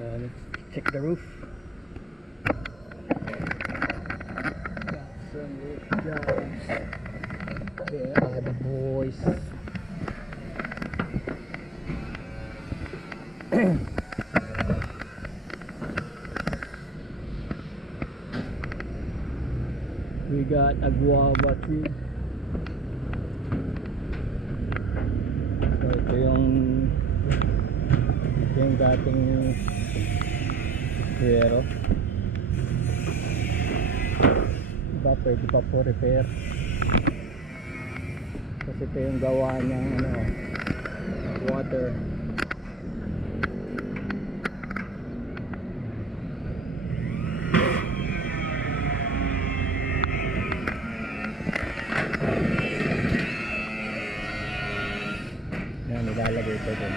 Let's check the roof. Got some roof jobs. There are the boys. We got a guava tree. So ito yung dating kuwero. Diba pwede pa po repair kasi ito yung gawa niyang water. Yan, nilalagay ito dun.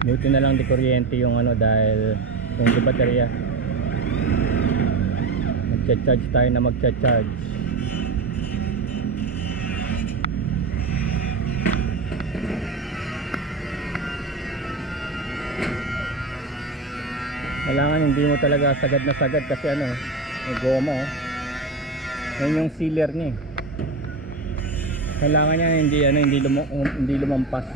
Buti na lang di kuryente yung dahil kung di baterya magcha-charge tayo na magcha-charge. Kailangan hindi mo talaga sagad na sagad kasi may goma yan yung sealer niya. Kailangan niya hindi lumampas.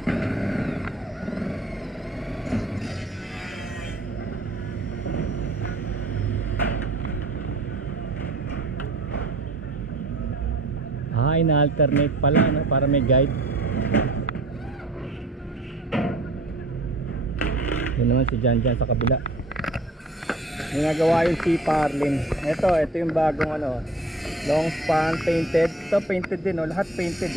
Ina-alternate pala para may guide. Yun naman si Jan sa kabila. Ginagawa yung si Parlin. Ito yung bagong long span painted. Ito painted din lahat painted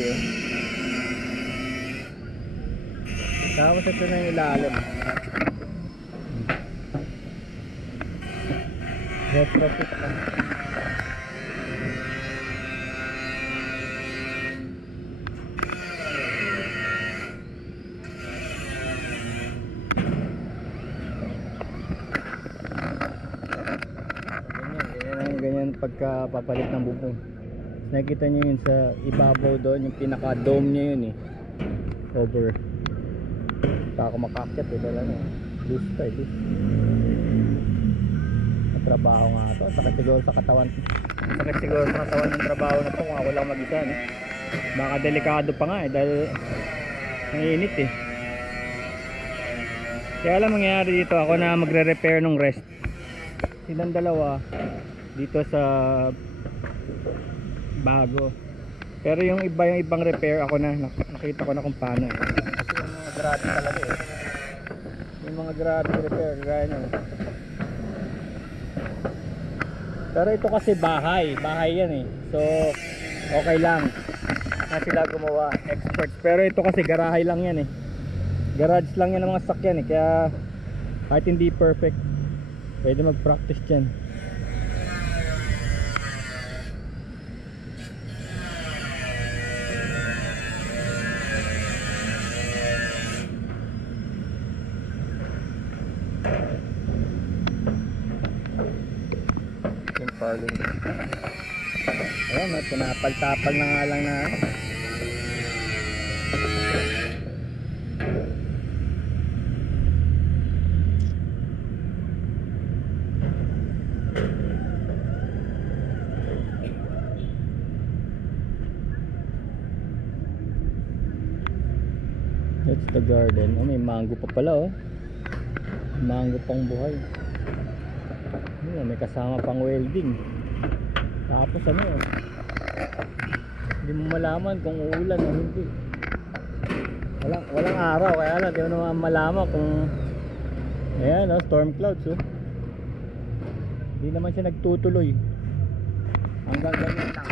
Tapos ito na yung ilalim. Retrofit pa. Pagka papalit ng bubong, nakikita nyo yun sa ibabaw doon, yung pinaka dome nya yun over. Baka ako makakit loose tayo trabaho nga ito. Sakit siguro sa katawan ng trabaho na ito kung ako lang mag-isa baka delikado pa nga dahil mainit kaya lang mangyayari dito ako na magre-repair ng rest, silang dalawa dito sa bago, pero yung ibang repair ako na nakita ko na kung paano kasi yung mga grabe talaga yung mga grabe repair gaya pero ito kasi bahay yan so okay lang na sila gumawa, experts. Pero ito kasi garahe lang yan garage lang yan ng mga sakyan kaya kahit hindi perfect pwede mag practice dyan. Ayan, pinapal-tapal na nga lang na that's the garden. May mango pa pala mango pang buhay. May kasama pang welding. Tapos hindi mo malaman kung uulan o hindi. Walang araw kaya lang hindi mo naman malaman kung ayan storm clouds hindi naman siya nagtutuloy hanggang ganyan lang.